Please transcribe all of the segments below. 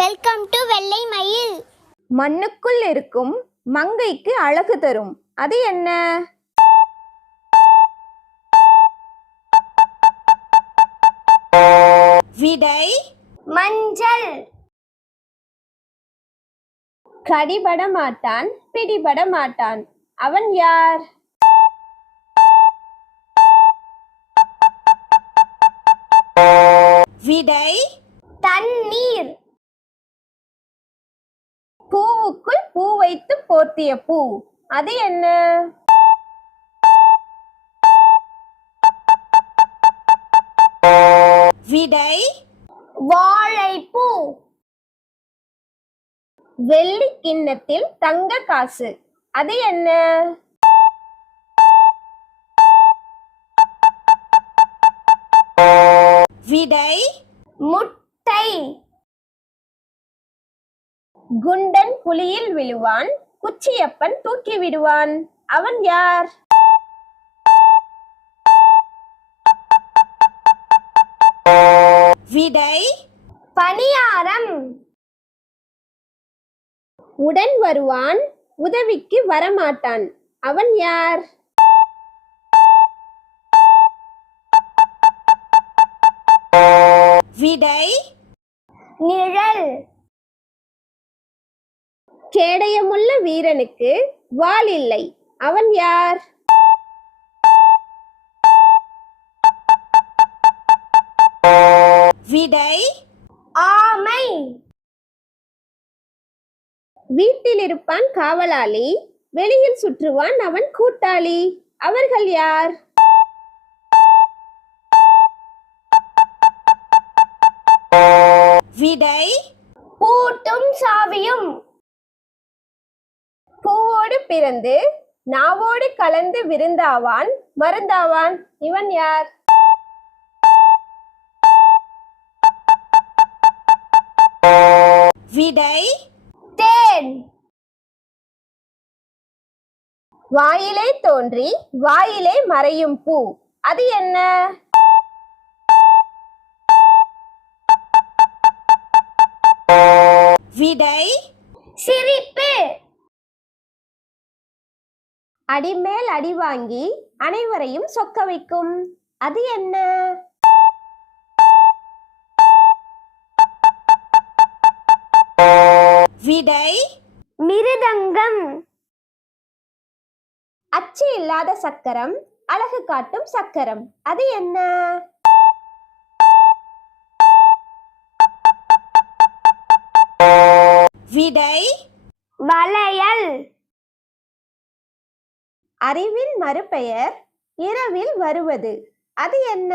Welcome to வெள்ளை மயில். மண்ணுக்குள் இருக்கும் மங்கைக்கு அழகு தரும். அது என்ன? விடை மஞ்சள். கடிபட மாட்டான் பிடிபட மாட்டான் அவன் யார்? விடை தண்ணீர் பூவுக்குள் பூ வைத்து போர்த்திய பூ. அது என்ன? விடை வாழைப்பூ. வெள்ளி கிண்ணத்தில் தங்க காசு. அது என்ன? விடை முட்டை. குண்டன் குழியில் விழுவான் குச்சியப்பன் தூக்கி விடுவான் அவன் யார்? விடை பணியாரம். உடன் வருவான் உதவிக்கு வரமாட்டான். அவன் யார்? விடை நிழல். கேடயமுள்ள வீரனுக்கு வாள் இல்லை. அவன் யார்? விடை ஆமை. வீட்டில் இருப்பான் காவலாளி வெளியில் சுற்றுவான் அவன் கூட்டாளி. அவர்கள் யார்? விடை பூட்டும் சாவியும். பூவோடு பிறந்து நாவோடு கலந்து விருந்தாவான். மருந்தாவான். இவன் யார்? விடை தேன். வாயிலே தோன்றி வாயிலே மறையும் பூ. அது என்ன? விடை சிரிப்பு. அடிமேல் அடி வாங்கி அனைவரையும் சொக்க வைக்கும். அது என்ன? விடை மிருதங்கம். அச்சு இல்லாத சக்கரம் அழகு காட்டும் சக்கரம். அது என்ன? விடை வளையல். அறிவின் மறுபெயர் இரவில் வருவது. அது என்ன?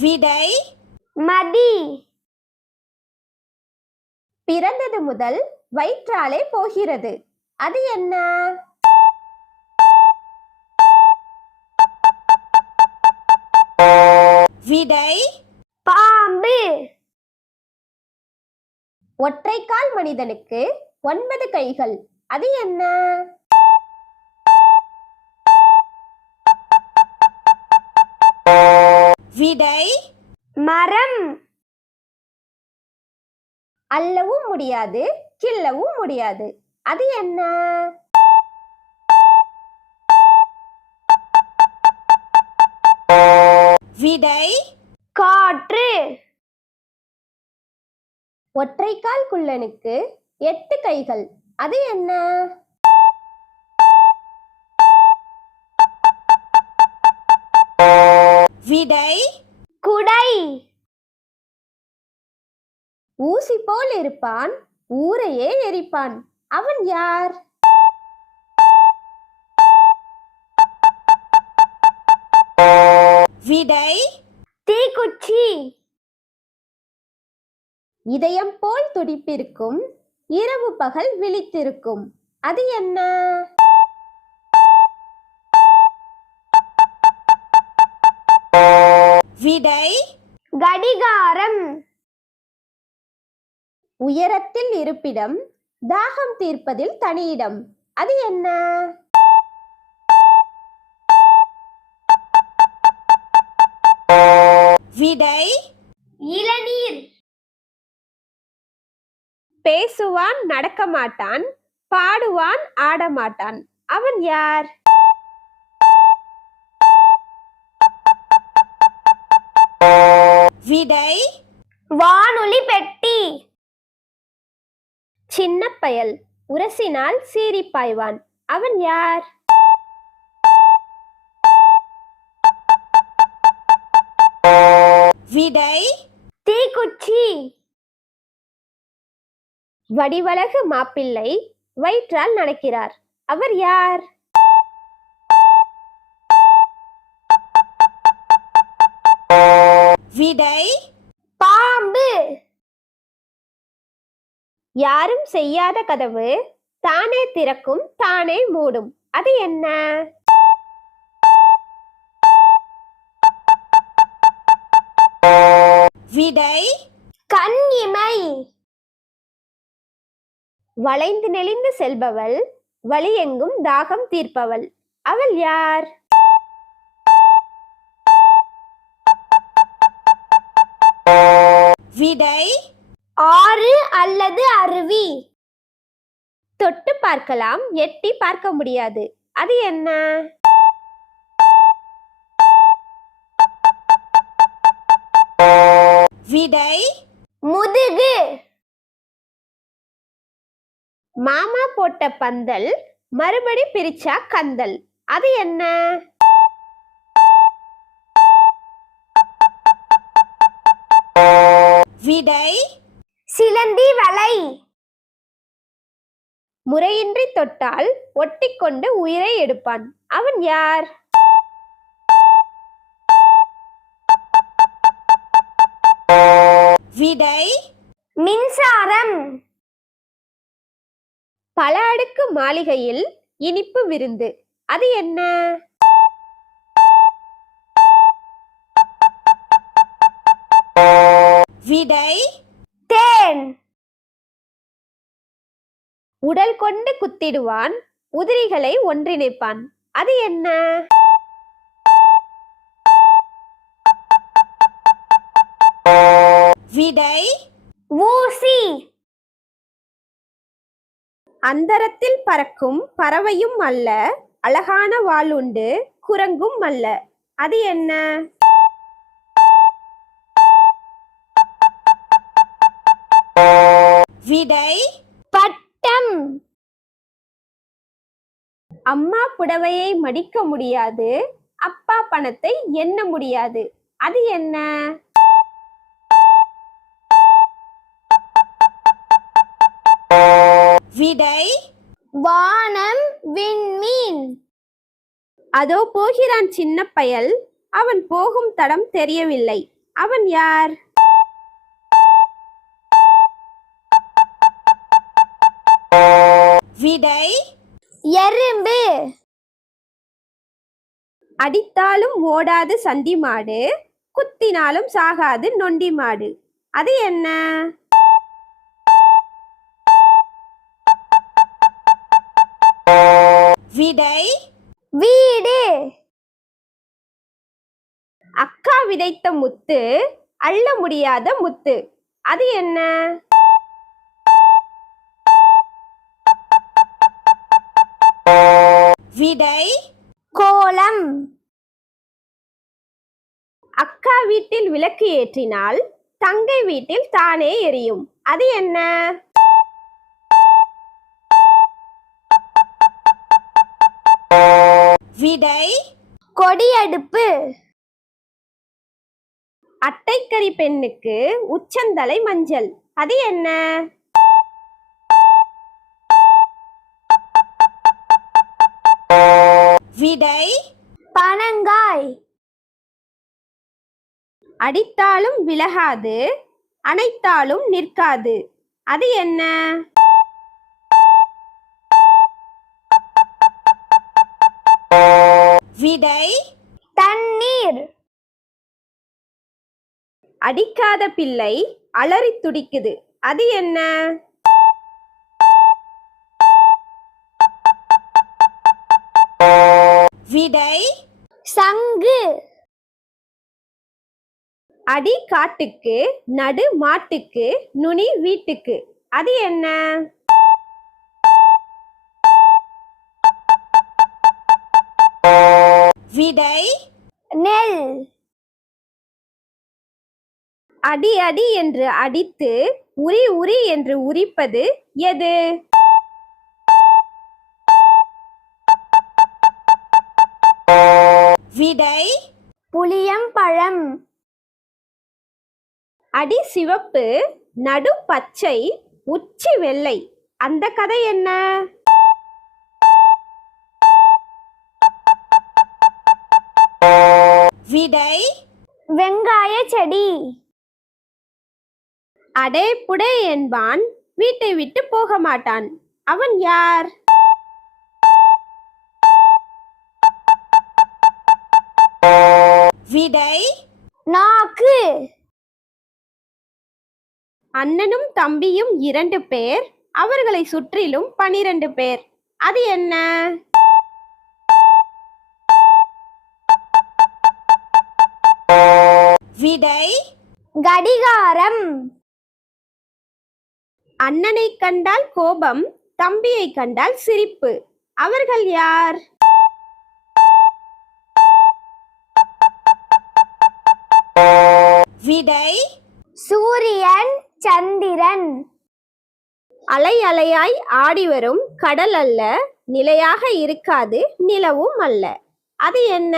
விடை மதி. பிறந்தது முதல் வயிற்றாலே போகிறது. அது என்ன? விடை பாம்பு. ஒற்றைக்கால் மனிதனுக்கு ஒன்பது கைகள். அது என்ன? விடை மரம். அள்ளவும் முடியாது கிள்ளவும் முடியாது. அது என்ன? விடை காற்று. ஒற்றைக்கால் குள்ளனுக்கு எட்டு கைகள். அது என்ன? விடை. குடை. ஊசி போல் இருப்பான் ஊரையே எரிப்பான். அவன் யார்? விடை. தீக்குச்சி. இதயம் போல் துடிப்பிருக்கும் இரவு பகல் விழித்திருக்கும். அது என்ன? விடை கடிகாரம். உயரத்தில் இருப்பிடம் தாகம் தீர்ப்பதில் தனியிடம். அது என்ன? விடை இளநீர். பேசுவான் நடக்க மாட்டான் பாடுவான் ஆட மாட்டான். அவன் யார்? விடை வானொலி பெட்டி. சின்ன பயல் உரசினால் சீறி பாய்வான். அவன் யார்? விடை தீக்குச்சி. வடிவழகு மாப்பிள்ளை வயிற்றால் நடக்கிறார். அவர் யார்? விடை பாம்பு. யாரும் செய்யாத கதவு தானே திறக்கும் தானே மூடும். அது என்ன? விடை கண் இமை. வளைந்து நெளிந்து செல்பவள் வழியெங்கும் தாகம் தீர்ப்பவள். அவள் யார்? விடை ஆறு அல்லது அருவி? தொட்டு பார்க்கலாம் எட்டி பார்க்க முடியாது. அது என்ன? விடை முதுகு. மாமா போட்ட பந்தல் மறுபடி பிரிச்சா கந்தல். அது என்ன? விடை. சிலந்தி வலை. முறையின்றி தொட்டால் ஒட்டிக்கொண்டு உயிரை எடுப்பான். அவன் யார்? விடை. மின்சாரம். பல அடுக்கு மாளிகையில் இனிப்பு விருந்து. அது என்ன? விடை தேன். உடல் கொண்டு குத்திடுவான் உதிரிகளை ஒன்றிணைப்பான். அது என்ன? விடை ஊசி. அந்தரத்தில் பறக்கும் பறவையும் அல்ல அழகான வாளுண்டு குரங்கும் அல்ல. அது என்ன? விடை பட்டம். அம்மா புடவையை மடிக்க முடியாது அப்பா பணத்தை எண்ண முடியாது. அது என்ன? விடை வானம் விண்மீன். அதோ போகிறான் சின்ன பயல். அவன் போகும் தடம் தெரியவில்லை. அவன் யார்? விடை எறும்பு. அடித்தாலும் ஓடாது சண்டி மாடு குத்தினாலும் சாகாது நொண்டி மாடு அது என்ன? விடை? வீடு. அக்கா விதைத்த முத்து அள்ள முடியாத முத்து. அது என்ன? விடை? கோலம். அக்கா வீட்டில் விளக்கு ஏற்றினால் தங்கை வீட்டில் தானே எரியும். அது என்ன? விடை கொடியடுப்பு. அட்டைக்கறி பெண்ணுக்கு உச்சந்தலை மஞ்சள். அது என்ன? விடை பனங்காய். அடித்தாலும் விலகாது அணைத்தாலும் நிற்காது. அது என்ன? விடை தண்ணீர். அடிக்காத பிள்ளை அலறி துடிக்குது. அது என்ன? விடை சங்கு. அடி காட்டுக்கு நடு மாட்டுக்கு நுனி வீட்டுக்கு. அது என்ன? விடை நெல். அடி அடி என்று அடித்து உரி உரி என்று உரிப்பது எது? விடை புளியம்பழம். அடி சிவப்பு நடு பச்சை உச்சி வெள்ளை. அந்த கதை என்ன? விடை வெங்காய செடி. அடே புடே என்பான் வீட்டை விட்டு போக மாட்டான். அவன் யார்? விடை நாக்கு. அண்ணனும் தம்பியும் இரண்டு பேர் அவர்களை சுற்றிலும் பனிரெண்டு பேர். அது என்ன? விடை கடிகாரம். அண்ணனை கண்டால் கோபம் தம்பியை கண்டால் சிரிப்பு. அவர்கள் யார்? விடை சூரியன் சந்திரன். அலை அலையாய் ஆடி வரும் கடல் அல்ல நிலையாக இருக்காது நிலவும் அல்ல. அது என்ன?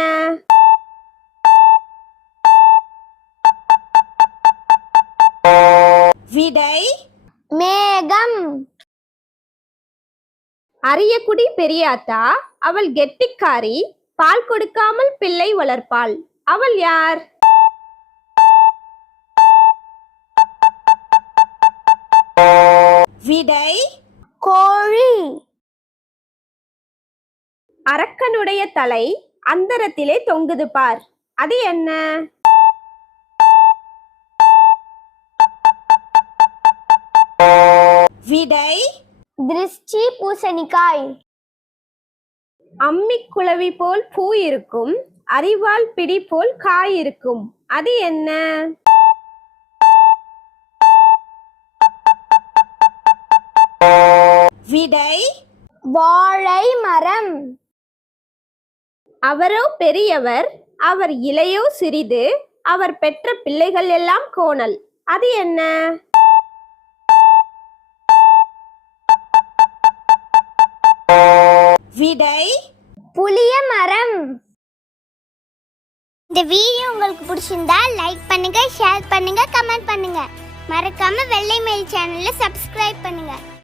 விடை மேகம். அரியக்குடி பெரியாத்தா அவள் கெட்டிக்காரி பால் கொடுக்காமல் பிள்ளை வளர்ப்பாள். அவள் யார்? விடை கோழி. அரக்கனுடைய தலை அந்தரத்திலே தொங்குது பார். அது என்ன? விடை திருஷ்டி பூசணிக்காய் அம்மி குளவி போல் பூ இருக்கும் அறிவால் பிடி போல் காய் இருக்கும். அது என்ன? விடை வாழை மரம் அவரோ பெரியவர் அவர் இளையோ சிறிது அவர் பெற்ற பிள்ளைகள் எல்லாம் கோணல். அது என்ன? விடை? புளிய மரம். இந்த வீடியோ உங்களுக்கு பிடிச்சிருந்தா லைக் பண்ணுங்க ஷேர் பண்ணுங்க கமெண்ட் பண்ணுங்க. மறக்காம வெள்ளை மயில் சேனலை சப்ஸ்கிரைப் பண்ணுங்க.